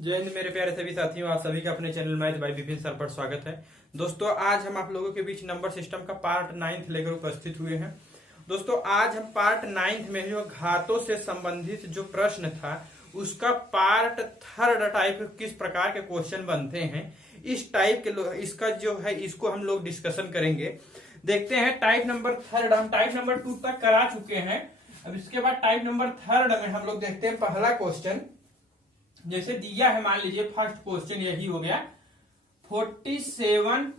जय हिंद मेरे प्यारे सभी साथियों, आप सभी का अपने channel math bye Vipin sir पर स्वागत है। दोस्तों, आज हम आप लोगों के बीच नंबर सिस्टम का पार्ट 9 लेकर उपस्थित हुए हैं। दोस्तों, आज हम पार्ट 9 में जो घातों से संबंधित जो प्रश्न था उसका पार्ट 3 टाइप किस प्रकार के क्वेश्चन बनते हैं, इस टाइप के इसका जो है इसको हम लोग डिस्कशन करेंगे। देखते हैं टाइप नंबर 3। हम टाइप नंबर 2 तक करा चुके हैं। अब इसके बाद टाइप नंबर 3 में हम लोग देखते हैं पहला क्वेश्चन। जैसे दिया है, मान लीजिए फर्स्ट क्वेश्चन यही हो गया 47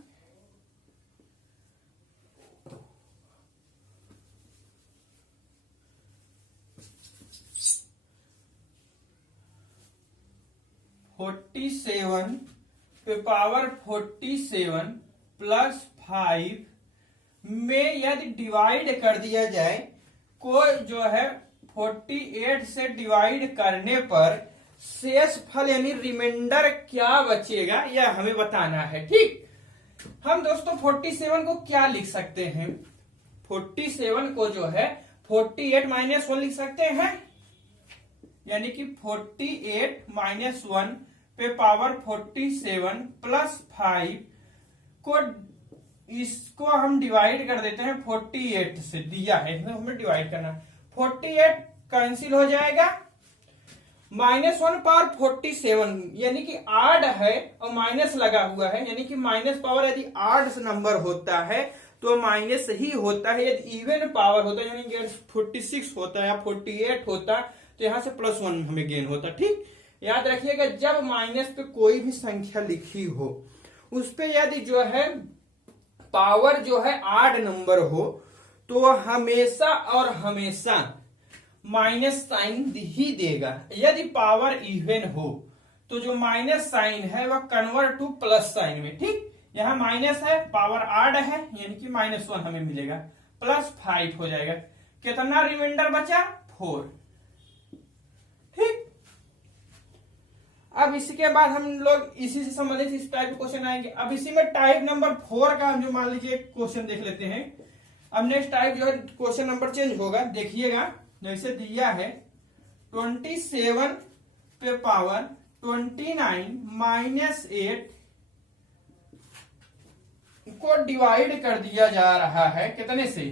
पे पावर 47 प्लस 5 में यदि डिवाइड कर दिया जाए, कोई जो है 48 से डिवाइड करने पर शेष फल यानी रिमाइंडर क्या बचेगा, यह हमें बताना है। ठीक, हम दोस्तों 47 को क्या लिख सकते हैं? 47 को जो है 48 माइनस 1 लिख सकते हैं, यानी कि 48 माइनस 1 पे पावर 47 प्लस 5 को इसको हम डिवाइड कर देते हैं 48 से। दिया है इसमें हमें डिवाइड करना, 48 कैंसिल हो जाएगा, -1 पावर 47 यानी कि आड है और माइनस लगा हुआ है, यानी कि माइनस पावर यदि आड नंबर होता है तो माइनस ही होता है। यदि इवन पावर होता है यानी कि 46 होता है या 48 होता तो यहां से +1 हमें गेन होता। ठीक, याद रखिएगा, जब माइनस पे कोई भी संख्या लिखी हो उस पे यदि जो है पावर जो है आड नंबर हो तो हमेशा और हमेशा माइनस साइन ही देगा। यदि पावर इवन हो तो जो माइनस साइन है वह कन्वर्ट टू प्लस साइन में। ठीक, यहां माइनस है, पावर आड है, यानी कि -1 हमें मिलेगा, +5 हो जाएगा। कितना रिमाइंडर बचा? 4। ठीक, अब इसके बाद हम लोग इसी से संबंधित इस टाइप के क्वेश्चन आएंगे। अब इसी में टाइप नंबर 4 का हम जो मान लीजिए क्वेश्चन देख लेते हैं। अब नेक्स्ट टाइप जो है क्वेश्चन नंबर चेंज होगा, देखिएगा। जैसे दिया है 27 पे पावर 29 माइनस 8 को डिवाइड कर दिया जा रहा है, कितने से?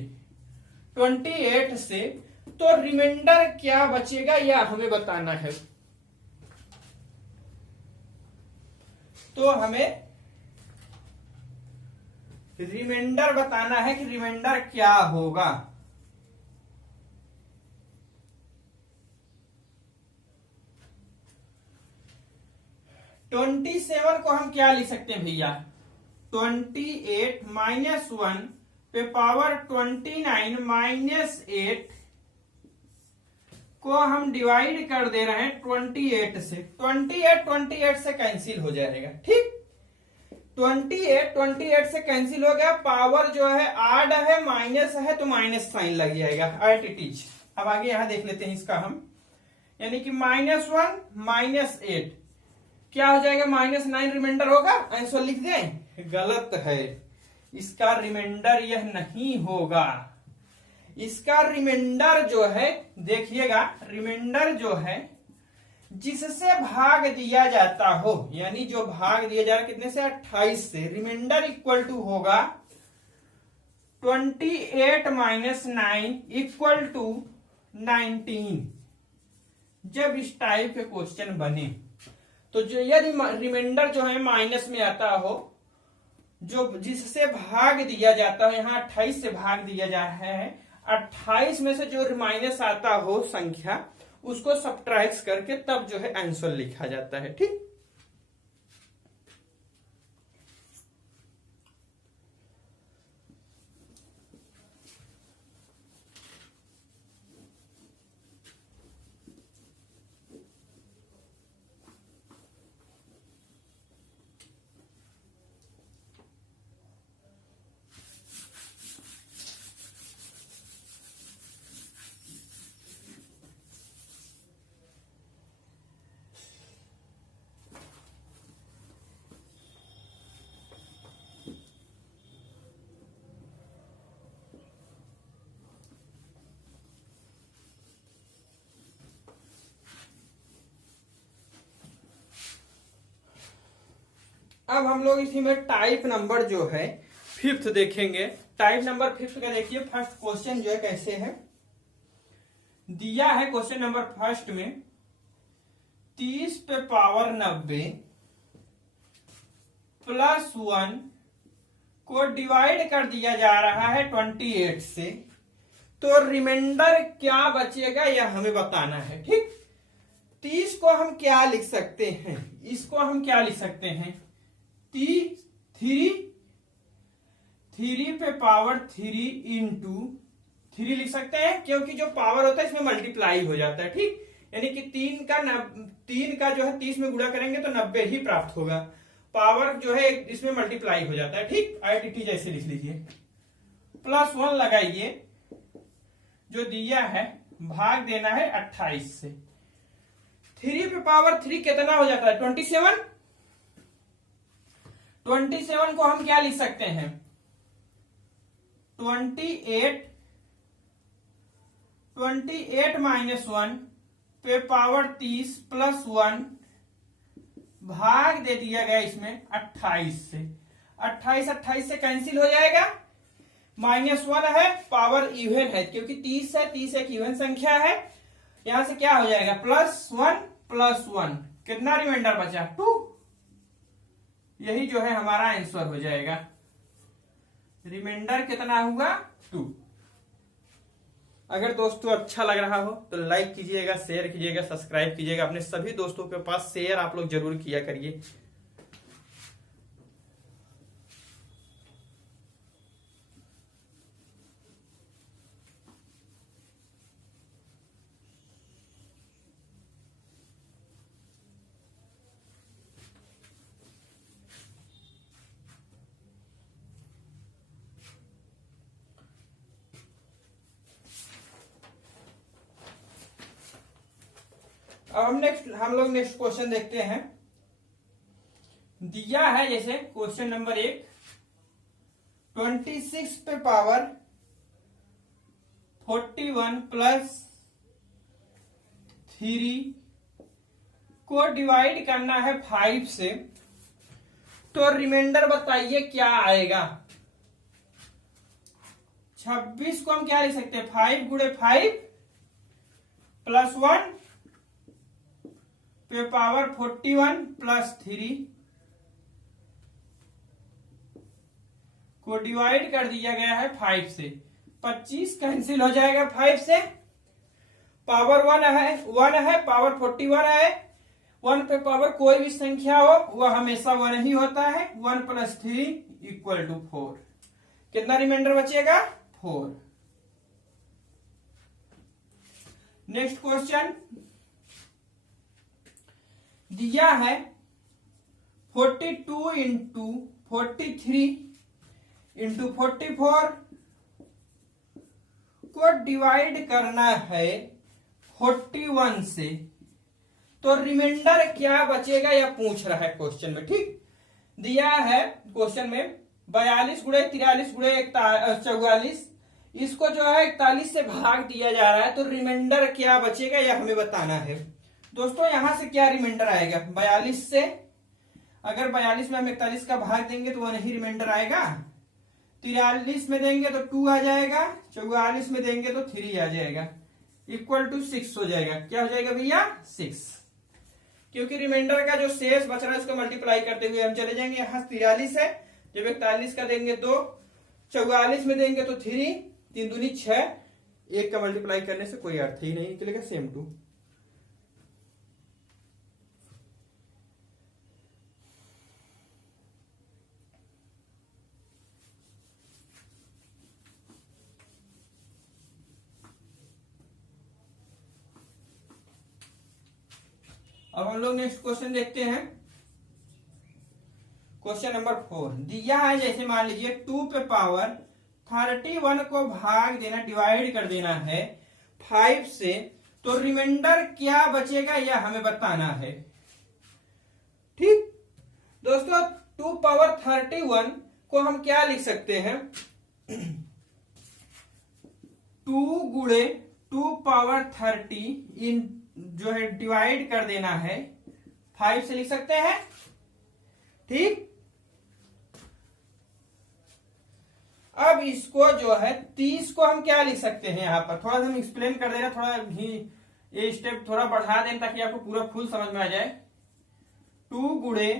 28 से। तो रिमाइंडर क्या बचेगा यह हमें बताना है। तो हमें रिमाइंडर बताना है कि रिमाइंडर क्या होगा। -27 को हम क्या लिख सकते हैं भैया? 28 माइनस 1 पे पावर 29 माइनस 8 को हम डिवाइड कर दे रहे हैं 28 से। 28 से कैंसिल हो जाएगा। ठीक, 28 से कैंसिल हो गया, पावर जो है आड है, माइनस है तो माइनस साइन लग जाएगा, एट इट इज। अब आगे यहां देख लेते हैं इसका हम, यानी कि -1 माइनस 8 क्या हो जाएगा? -9 रिमाइंडर होगा। आंसर लिख दें? गलत है, इसका रिमाइंडर यह नहीं होगा। इसका रिमाइंडर जो है, देखिएगा, रिमाइंडर जो है जिससे भाग दिया जाता हो, यानी जो भाग दिया जा रहा है कितने से? 28 से। रिमाइंडर इक्वल टू होगा 28 माइनस 9 इक्वल टू 19। जब इस टाइप के क्वेश्चन बने तो जो यदि रिमाइंडर जो है माइनस में आता हो, जो जिससे भाग दिया जाता हो, यहां 28 से भाग दिया जा रहा है, 28 में से जो माइनस आता हो संख्या उसको सब्ट्रैक्ट करके तब जो है आंसर लिखा जाता है। ठीक, अब हम लोग इसी में टाइप नंबर जो है फिफ्थ देखेंगे। टाइप नंबर फिफ्थ का देखिए फर्स्ट क्वेश्चन जो है कैसे है दिया है। क्वेश्चन नंबर फर्स्ट में 30 पे पावर 90 प्लस 1 को डिवाइड कर दिया जा रहा है 28 से, तो रिमाइंडर क्या बचेगा यह हमें बताना है। ठीक, 30 को हम क्या लिख सकते हैं, इसको हम क्या लिख सकते हैं, 3 पे पावर 3 इंटू 3 लिख सकते हैं, क्योंकि जो पावर होता है इसमें मल्टीप्लाई हो जाता है। ठीक, यानी कि 3 का जो है 30 में गुणा करेंगे तो 90 ही प्राप्त होगा। पावर जो है इसमें मल्टीप्लाई हो जाता है। ठीक, आईडीटी जैसे लिख लीजिए, प्लस 1 लगाइए, जो दिया है भाग देना है 28 से। 3 पे पावर 3 कितना हो जाता है, 27। 27 को हम क्या लिख सकते हैं, 28 माइनस 1 पे पावर 30 प्लस 1 भाग दे दिया गया इसमें 28 से। 28 से कैंसिल हो जाएगा, -1 है, पावर इवन है क्योंकि 30 है, 30 एक इवन संख्या है। यहां से क्या हो जाएगा, +1 + 1, कितना रिमाइंडर बचा, 2। यही जो है हमारा आंसर हो जाएगा। रिमाइंडर कितना हुआ, 2। अगर दोस्तों अच्छा लग रहा हो तो लाइक कीजिएगा, शेयर कीजिएगा, सब्सक्राइब कीजिएगा। अपने सभी दोस्तों के पास शेयर आप लोग जरूर किया करिए। अब हम लोग नेक्स्ट क्वेश्चन देखते हैं। दिया है जैसे क्वेश्चन नंबर 1, 26 पे पावर 41 प्लस 3 को डिवाइड करना है 5 से, तो रिमाइंडर बताइए क्या आएगा। 26 को हम क्या लिख सकते हैं, 5 × 5 प्लस 1 पे पावर 41 प्लस 3 को डिवाइड कर दिया गया है 5 से। 25 कैंसिल हो जाएगा 5 से, पावर 1 है, पावर 41 है। 1 पे पावर कोई भी संख्या हो वह हमेशा 1 ही होता है। 1 + 3 = 4। कितना रिमाइंडर बचेगा, 4। नेक्स्ट क्वेश्चन दिया है 42 × 43 × 44 को डिवाइड करना है 41 से, तो रिमाइंडर क्या बचेगा यह पूछ रहा है क्वेश्चन में। ठीक, दिया है क्वेश्चन में 42 × 43 × 44, इसको जो है 41 से भाग दिया जा रहा है, तो रिमाइंडर क्या बचेगा यह हमें बताना है। दोस्तों यहां से क्या रिमाइंडर आएगा, 42 से अगर 42 में हम 41 का भाग देंगे तो 1 ही रिमाइंडर आएगा। 43 में देंगे तो 2 आ जाएगा, 44 में देंगे तो 3 आ जाएगा, = 6 हो जाएगा। क्या हो जाएगा भैया, 6। क्योंकि रिमाइंडर का जो शेष बच रहा है उसको मल्टीप्लाई करते हुए हम चले जाएंगे। यहाँ 43 है, जब 41 का देंगे 2, 44 में देंगे तो 3, 3 दूनी 6, 1 का मल्टीप्लाई करने से कोई अर्थ ही नहीं चलेगा, सेम टू। अब हम लोग नेक्स्ट क्वेश्चन देखते हैं। क्वेश्चन नंबर 4 दिया है जैसे मान लीजिए 2 पे पावर 31 को भाग देना, डिवाइड कर देना है 5 से, तो रिमाइंडर क्या बचेगा यह हमें बताना है। ठीक दोस्तों, 2 पावर 31 को हम क्या लिख सकते हैं, 2 × 2 पावर 30 जो है डिवाइड कर देना है 5 से लिख सकते हैं। ठीक, अब इसको जो है 30 को हम क्या लिख सकते हैं, यहां पर थोड़ा सा हम एक्सप्लेन कर दे रहे हैं, थोड़ा ही ये स्टेप थोड़ा बढ़ा दें ताकि आपको पूरा फुल समझ में आ जाए। 2 गुणे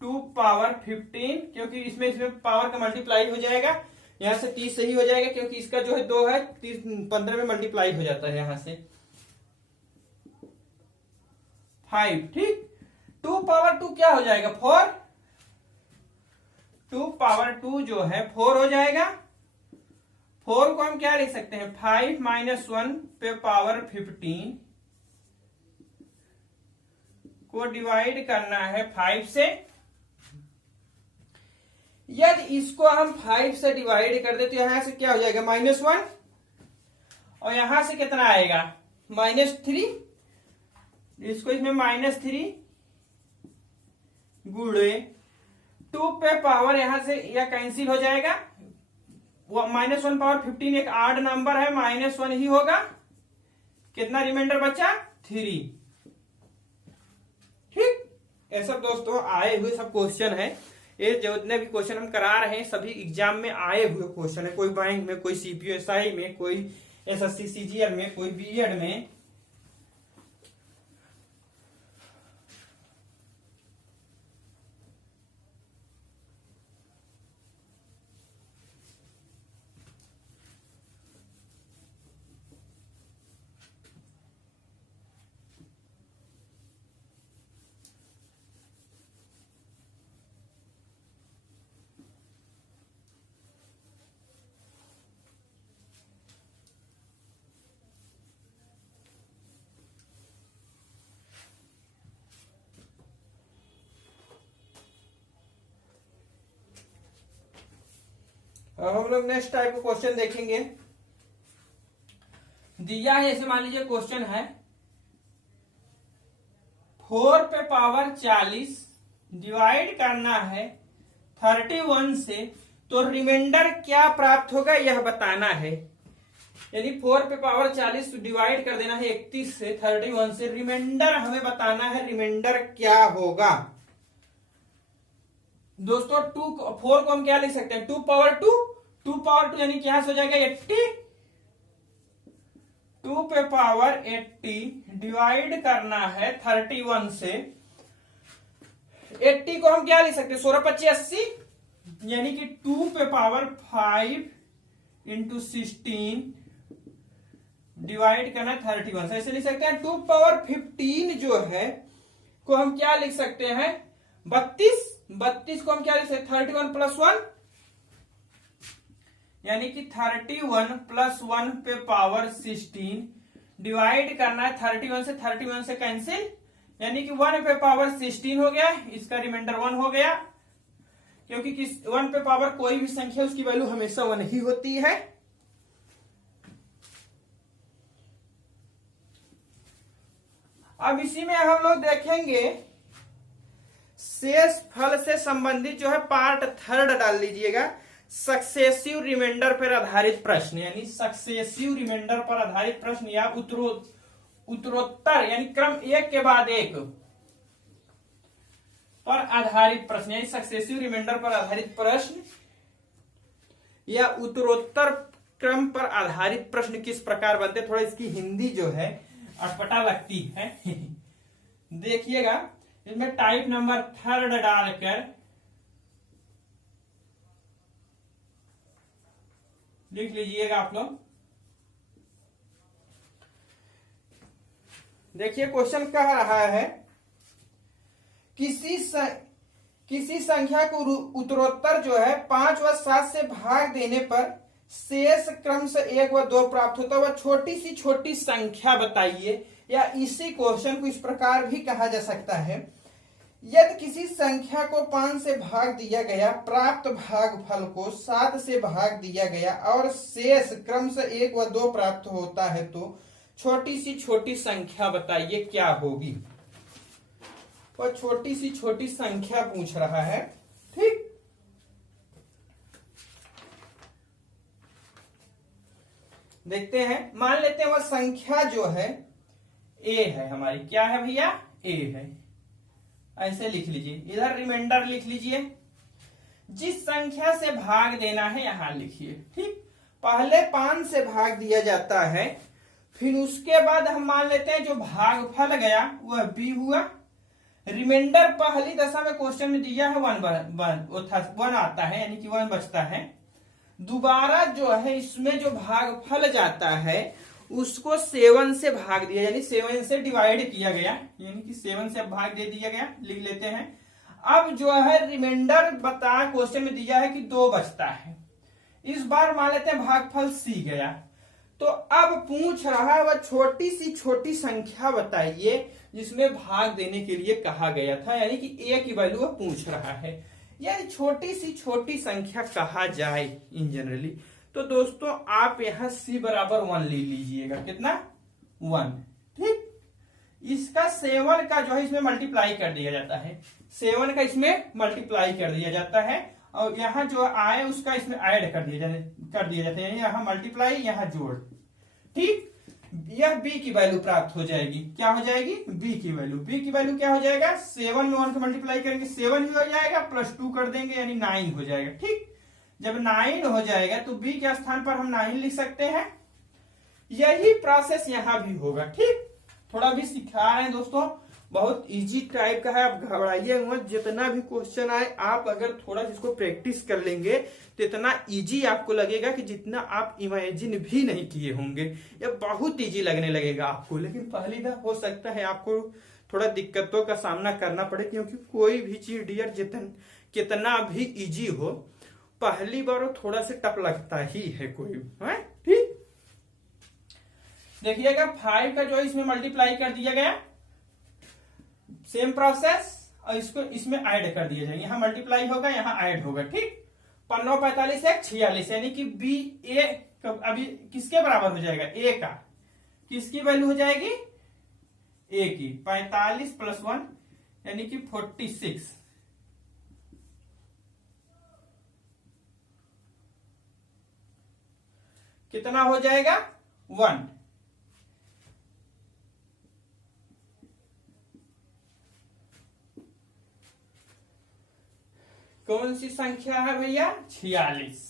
2 पावर 15, क्योंकि इसमें पावर का मल्टीप्लाई हो जाएगा, यहां से 30 सही हो जाएगा क्योंकि इसका जो है 2 है, 30 15 में मल्टीप्लाई हो जाता है यहां से 5। ठीक, 2 पावर 2 क्या हो जाएगा 4, 2 पावर 2 जो है 4 हो जाएगा। 4 को हम क्या लिख सकते हैं 5 माइनस 1 पे पावर 15 को डिवाइड करना है 5 से। यदि इसको हम 5 से डिवाइड कर दे तो यहां से क्या हो जाएगा -1, और यहां से कितना आएगा -3, इसको इसमें -3 गुणे 2 पे पावर यहां से यह कैंसिल हो जाएगा, वो -1 पावर 15 एक आड नंबर है, -1 ही होगा, कितना रिमाइंडर बचा 3। ठीक, ये सब दोस्तों आए हुए सब क्वेश्चन है, ये जितने भी क्वेश्चन हम करा रहे हैं सभी एग्जाम में आए हुए क्वेश्चन है, कोई बैंक में, कोई CPSI में, कोई SSC CGL में, कोई बीएड में। अब हम लोग नेक्स्ट टाइप का क्वेश्चन देखेंगे। दिया है, जैसे मान लीजिए क्वेश्चन है 4 पे पावर 40 डिवाइड करना है 31 से, तो रिमाइंडर क्या प्राप्त होगा यह बताना है। यानी 4 पे पावर 40 डिवाइड कर देना है 31 से 31 से, रिमाइंडर हमें बताना है, रिमाइंडर क्या होगा। दोस्तों 4 को हम क्या लिख सकते हैं 2 पावर 2 यानी क्या हो जाएगा 80, 2 पे पावर 80 डिवाइड करना है 31 से। 80 को हम क्या लिख सकते हैं 16 25 80, यानी कि 2 पे पावर 5 इंटू 16 डिवाइड करना है 31 से, ऐसे लिख सकते हैं। 2 पावर 15 जो है को हम क्या लिख सकते हैं 32 को हम क्या लिख सकते हैं 31 प्लस 1, यानी कि 31 प्लस 1 पे पावर 16 डिवाइड करना है 31 से कैंसिल, यानी कि 1 पे पावर 16 हो गया, इसका रिमाइंडर 1 हो गया, क्योंकि 1 पे पावर कोई भी संख्या उसकी वैल्यू हमेशा 1 ही होती है। अब इसी में हम लोग देखेंगे शेष फल से संबंधित जो है पार्ट 3 डाल लीजिएगा, सक्सेसिव रिमाइंडर पर आधारित प्रश्न, यानी सक्सेसिव रिमाइंडर पर आधारित प्रश्न या उत्तरोत्तर यानी क्रम एक के बाद एक पर आधारित प्रश्न, यानी सक्सेसिव रिमाइंडर पर आधारित प्रश्न या उत्तरोत्तर क्रम पर आधारित प्रश्न किस प्रकार बनते, थोड़ा इसकी हिंदी जो है अटपटा लगती है। देखिएगा, इसमें टाइप नंबर 3 डालकर लिख लीजिएगा आप लोग। देखिए क्वेश्चन कह रहा है किसी संख्या को उत्तरोत्तर जो है 5 व 7 से भाग देने पर शेष क्रम से 1 व 2 प्राप्त होता है, वह छोटी संख्या बताइए। या इसी क्वेश्चन को इस प्रकार भी कहा जा सकता है, यदि किसी संख्या को 5 से भाग दिया गया, प्राप्त भागफल को 7 से भाग दिया गया और शेष क्रम से 1 व 2 प्राप्त होता है, तो छोटी संख्या बताइए क्या होगी। वह छोटी संख्या पूछ रहा है। ठीक, देखते हैं। मान लेते हैं वह संख्या जो है a है हमारी, क्या है भैया a है, ऐसे लिख लीजिए। इधर रिमाइंडर लिख लीजिए। जिस संख्या से भाग देना है यहां लिखिए। ठीक, पहले 5 से भाग दिया जाता है, फिर उसके बाद हम मान लेते हैं जो भागफल गया वह b हुआ। रिमाइंडर पहली दशा में क्वेश्चन में दिया है 1 आता है, यानी कि 1 बचता है। दोबारा जो है इसमें जो भागफल जाता है उसको 7 से भाग दिया, यानी 7 से डिवाइड किया गया, यानी कि 7 से भाग दे दिया गया, लिख लेते हैं। अब जो है रिमाइंडर बता क्वेश्चन में दिया है कि 2 बचता है। इस बार मान लेते हैं भागफल c गया। तो अब पूछ रहा है वह छोटी संख्या बताइए जिसमें भाग देने के लिए कहा गया था, यानी कि a की वैल्यू वह पूछ रहा है। यानी छोटी संख्या कहा जाए इन जनरली, तो दोस्तों आप यहां c बराबर 1 ले लीजिएगा। कितना? 1। ठीक, इसका 7 का जो है इसमें मल्टीप्लाई कर दिया जाता है, 7 का इसमें मल्टीप्लाई कर दिया जाता है, और यहाँ जो आए उसका इसमें ऐड कर दिया जाता है, यहाँ मल्टीप्लाई यहाँ जोड़। ठीक, यह b की वैल्यू प्राप्त हो जाएगी। क्या हो जाएगी? b की वैल्यू क्या हो जाएगा? 7 में 1 को मल्टीप्लाई करेंगे 7 ही हो जाएगा, प्लस 2 कर देंगे यानी 9 हो जाएगा। ठीक, जब 9 हो जाएगा तो b के स्थान पर हम 9 लिख सकते हैं। यही प्रोसेस यहां भी होगा। ठीक, थोड़ा भी सिखा रहे हैं दोस्तों, बहुत इजी टाइप का है, आप घबराइए मत। जितना भी क्वेश्चन आए आप अगर थोड़ा इसको प्रैक्टिस कर लेंगे तो इतना इजी आपको लगेगा कि जितना आप इमेजिन भी नहीं किए होंगे। यह बहुत इजी लगने लगेगा आपको, लेकिन पहली बार हो सकता है आपको थोड़ा दिक्कतों का सामना करना पड़े, क्योंकि कोई भी चीज डियर कितना भी इजी हो, पहली बार वो थोड़ा सा टफ लगता ही है कोई। ठीक, देखिएगा 5 का जो इसमें मल्टीप्लाई कर दिया गया, सेम प्रोसेस, और इसको इसमें ऐड कर दिया जाएगा। यहाँ मल्टीप्लाई होगा, यहाँ ऐड होगा। ठीक, 15 45 1 46, यानी कि बी ए अभी किसके बराबर हो जाएगा? ए का। किसकी वैल्यू हो जाएगी? ए की। 45 + 1 यानी कि 46। कितना हो जाएगा? 1। कौन सी संख्या है भैया? 46।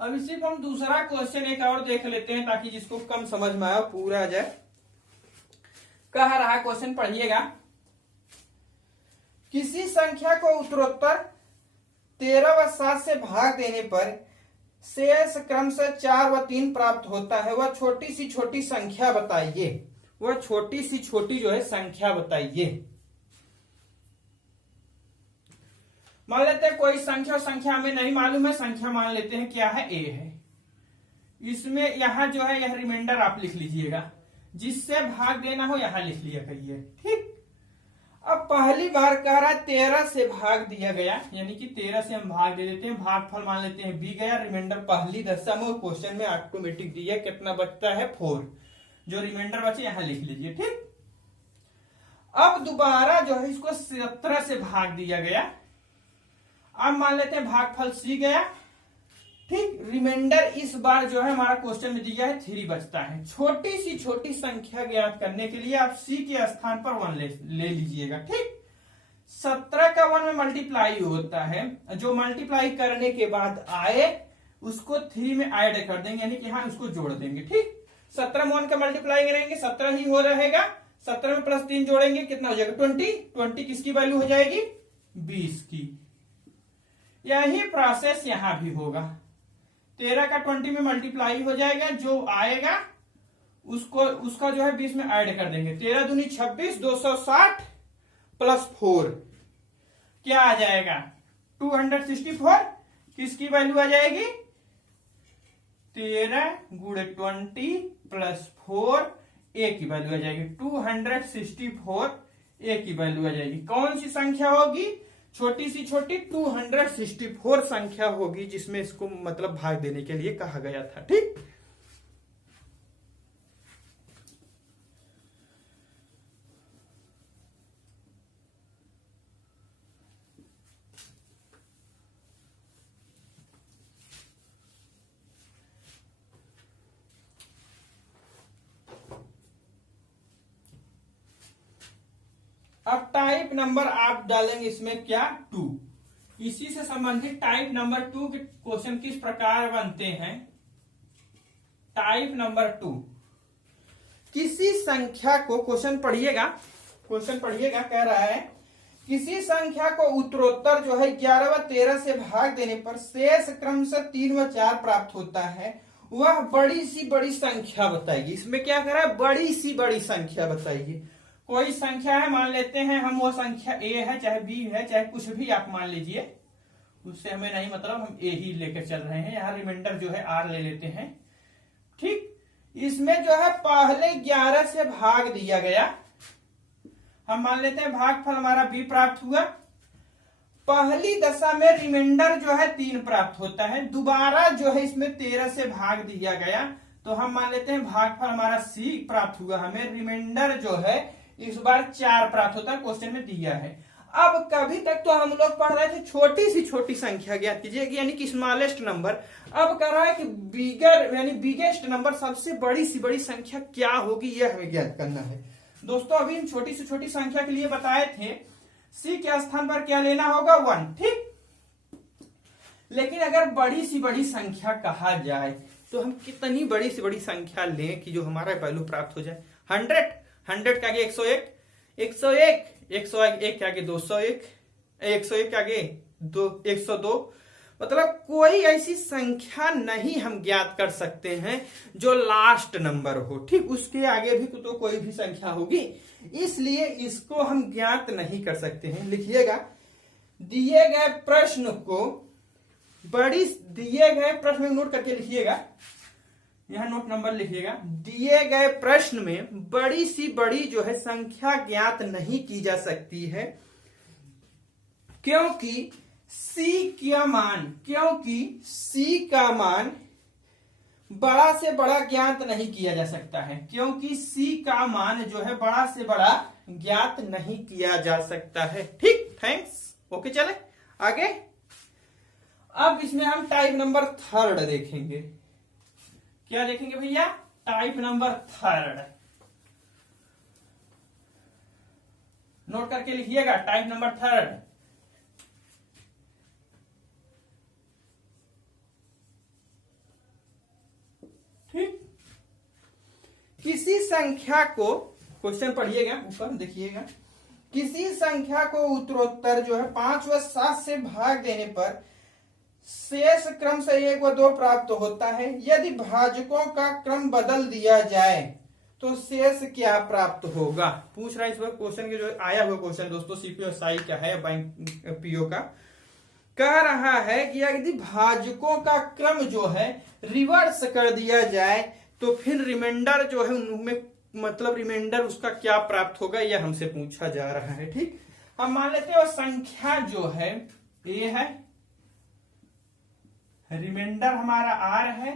अब सिर्फ हम दूसरा क्वेश्चन एक और देख लेते हैं ताकि जिसको कम समझ में आया पूरा आ जाए। कह रहा है क्वेश्चन, पढ़िएगा। किसी संख्या को उत्तरोत्तर 13 व 7 से भाग देने पर शेष क्रमशः 4 व 3 प्राप्त होता है, वह छोटी संख्या बताइए। वह छोटी जो है संख्या बताइए। मान लेते हैं कोई संख्या हमें नहीं मालूम है, संख्या मान लेते हैं क्या है? ए है। इसमें यहां जो है यह रिमाइंडर आप लिख लीजिएगा, जिससे भाग देना हो यहां लिख लिया करिए। ठीक, अब पहली बार कह रहा है 13 से भाग दिया गया, यानी कि 13 से हम भाग दे देते हैं। भागफल मान लेते हैं b गया, रिमाइंडर पहली दशा में क्वेश्चन में ऑटोमेटिक दिया, कितना बचता है? 4। जो रिमाइंडर बचे यहां लिख लीजिए। ठीक, अब दोबारा जो है इसको 17 से भाग दिया गया। अब मान लेते हैं भागफल c गया। ठीक, रिमाइंडर इस बार जो है हमारा क्वेश्चन में दिया है 3 बचता है। छोटी संख्या ज्ञात करने के लिए आप c के स्थान पर 1 ले लीजिएगा। ठीक, 17 का 1 में मल्टीप्लाई होता है, जो मल्टीप्लाई करने के बाद आए उसको 3 में ऐड कर देंगे, यानी कि यहाँ उसको जोड़ देंगे। ठीक, 17 में 1 का मल्टीप्लाई करेंगे 17 ही हो रहेगा, 17 में +3 जोड़ेंगे कितना हो जाएगा? 20 किसकी वैल्यू हो जाएगी? 20 की। यही प्रोसेस यहां भी होगा। 13 का 20 में मल्टीप्लाई हो जाएगा, जो आएगा उसका जो है 20 में ऐड कर देंगे। 13 दूनी 26, 260 + 4 क्या आ जाएगा? 264। किसकी वैल्यू आ जाएगी? 13 × 20 + 4 ए की वैल्यू आ जाएगी 264। ए की वैल्यू आ जाएगी। कौन सी संख्या होगी? छोटी 264 संख्या होगी, जिसमें इसको मतलब भाग देने के लिए कहा गया था। ठीक, अब टाइप नंबर आप डालेंगे इसमें क्या 2। इसी से संबंधित टाइप नंबर 2 के क्वेश्चन किस प्रकार बनते हैं। टाइप नंबर 2, किसी संख्या को, क्वेश्चन पढ़िएगा कह रहा है किसी संख्या को उत्तरोत्तर जो है 11 व 13 से भाग देने पर शेष क्रमशः 3 व 4 प्राप्त होता है, वह बड़ी सी बड़ी संख्या बताइए। इसमें क्या करा है, बड़ी सी बड़ी संख्या बताइए। कोई संख्या है, मान लेते हैं हम, वो संख्या a है चाहे b है चाहे कुछ भी आप मान लीजिए, उससे हमें नहीं मतलब, हम a ही लेकर चल रहे हैं। यहाँ रिमाइंडर जो है r ले लेते हैं। ठीक, इसमें जो है पहले 11 से भाग दिया गया, हम मान लेते हैं भागफल हमारा b प्राप्त हुआ। पहली दशा में रिमाइंडर जो है 3 प्राप्त होता है। दोबारा जो है इसमें 13 से भाग दिया गया, तो हम मान लेते हैं भागफल हमारा c प्राप्त हुआ। हमें रिमाइंडर जो है इस बार 4 प्राप्त होता है, क्वेश्चन में दिया है। अब कभी तक तो हम लोग पढ़ रहे थे छोटी संख्या ज्ञात कीजिए, यानी कि स्मॉलेस्ट नंबर। अब कह रहा है कि बिगर यानी बिगेस्ट नंबर, सबसे बड़ी सी बड़ी संख्या क्या होगी, यह हमें ज्ञात करना है। दोस्तों अभी हम छोटी से छोटी संख्या के लिए बताए थे c के स्थान पर क्या लेना होगा 1। ठीक, लेकिन अगर बड़ी सी बड़ी संख्या कहा जाए तो हम कितनी बड़ी सी बड़ी संख्या लें कि जो हमारा वैल्यू प्राप्त हो जाए। 100 के आगे 101, 101 के आगे 201, 101 के आगे 102, मतलब कोई ऐसी संख्या नहीं हम ज्ञात कर सकते हैं जो लास्ट नंबर हो। ठीक, उसके आगे भी तो कोई भी संख्या होगी, इसलिए इसको हम ज्ञात नहीं कर सकते हैं। लिखिएगा, दिए गए प्रश्न को दिए गए प्रश्न में नोट करके लिखिएगा, यहां नोट नंबर लिखिएगा। दिए गए प्रश्न में बड़ी सी बड़ी जो है संख्या ज्ञात नहीं की जा सकती है, क्योंकि C का मान बड़ा से बड़ा ज्ञात नहीं किया जा सकता है, क्योंकि C का मान जो है बड़ा से बड़ा ज्ञात नहीं किया जा सकता है। ठीक, थैंक्स, ओके, चले आगे। अब इसमें हम टाइप नंबर 3 देखेंगे। क्या देखेंगे भैया, टाइप नंबर 3। नोट करके लिखिएगा, टाइप नंबर 3। ठीक, किसी संख्या को, क्वेश्चन पढ़िएगा ऊपर देखिएगा, किसी संख्या को उत्तरोत्तर जो है 5 व 7 से भाग देने पर शेष क्रम से 1 व 2 प्राप्त होता है। यदि भाजकों का क्रम बदल दिया जाए तो शेष क्या प्राप्त होगा। पूछ रहा है इस बार क्वेश्चन के जो आया हुआ क्वेश्चन दोस्तों, सीपीओ का है, बैंक पीओ का। कह रहा है कि यदि भाजकों का क्रम जो है रिवर्स कर दिया जाए तो फिर रिमाइंडर जो है उनमें, मतलब रिमाइंडर उसका क्या प्राप्त होगा, यह हमसे पूछा जा रहा है। ठीक, हम मान लेते हैं संख्या जो है a है, रिमाइंडर हमारा r है।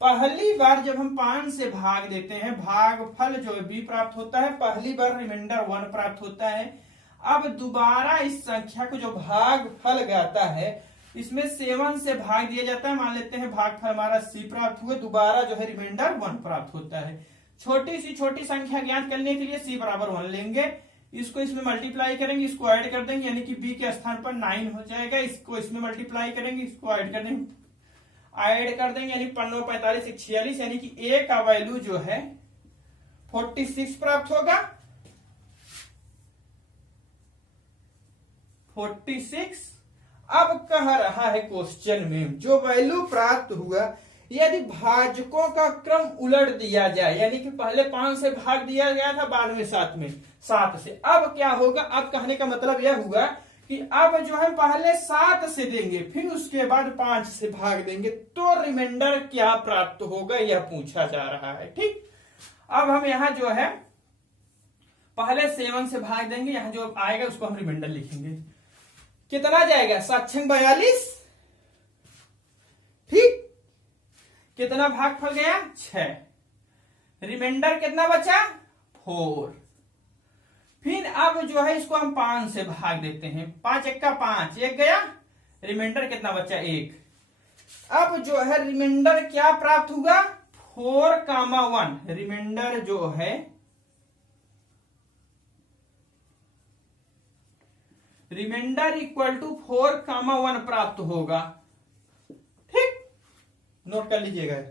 पहली बार जब हम 5 से भाग देते हैं, भागफल जो है b प्राप्त होता है, पहली बार रिमाइंडर 1 प्राप्त होता है। अब दोबारा इस संख्या को जो भागफल गाता है, इसमें 7 से भाग दिया जाता है, मान लेते हैं भागफल हमारा c प्राप्त हुए, दोबारा जो है रिमाइंडर 1 प्राप्त होता है। छोटी सी छोटी संख्या ज्ञात करने के लिए c बराबर 1 लेंगे, इसको इसमें मल्टीप्लाई करेंगे, इसको ऐड कर देंगे, यानी कि b के स्थान पर 9 हो जाएगा। इसको इसमें मल्टीप्लाई करेंगे, इसको ऐड कर देंगे, यानी 15 45 46, यानी कि a का वैल्यू जो है 46 प्राप्त होगा। 46। अब कह रहा है क्वेश्चन में जो वैल्यू प्राप्त हुआ, यदि भाजकों का क्रम उलट दिया जाए, यानी कि पहले 5 से भाग दिया गया था, बाद में 7 से, अब क्या होगा। अब कहने का मतलब यह हुआ कि अब जो है पहले 7 से देंगे, फिर उसके बाद 5 से भाग देंगे, तो रिमाइंडर क्या प्राप्त होगा, यह पूछा जा रहा है। ठीक, अब हम यहां जो है पहले 7 से भाग देंगे, यहां जो आएगा उसको हम रिमाइंडर लिखेंगे। कितना जाएगा, 7 42। ठीक, कितना भागफल गया 6, रिमाइंडर कितना बचा 4। फिर अब जो है इसको हम 5 से भाग देते हैं, 5 1 का 5, 1 गया, रिमाइंडर कितना बचा 1। अब जो है रिमाइंडर क्या प्राप्त होगा 4, 1, रिमाइंडर जो है रिमाइंडर इक्वल टू 4, 1 प्राप्त होगा। ठीक, नोट कर लीजिएगा।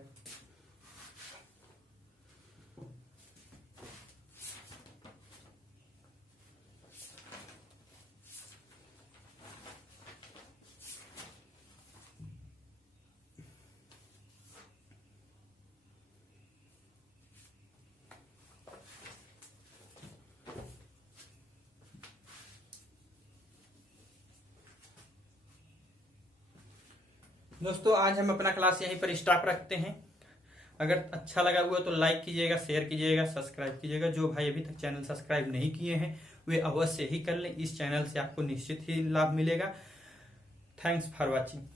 दोस्तों आज हम अपना क्लास यहीं पर स्टॉप रखते हैं। अगर अच्छा लगा हुआ तो लाइक कीजिएगा, शेयर कीजिएगा, सब्सक्राइब कीजिएगा। जो भाई अभी तक चैनल सब्सक्राइब नहीं किए हैं वे अवश्य ही कर लें। इस चैनल से आपको निश्चित ही लाभ मिलेगा। Thanks for watching.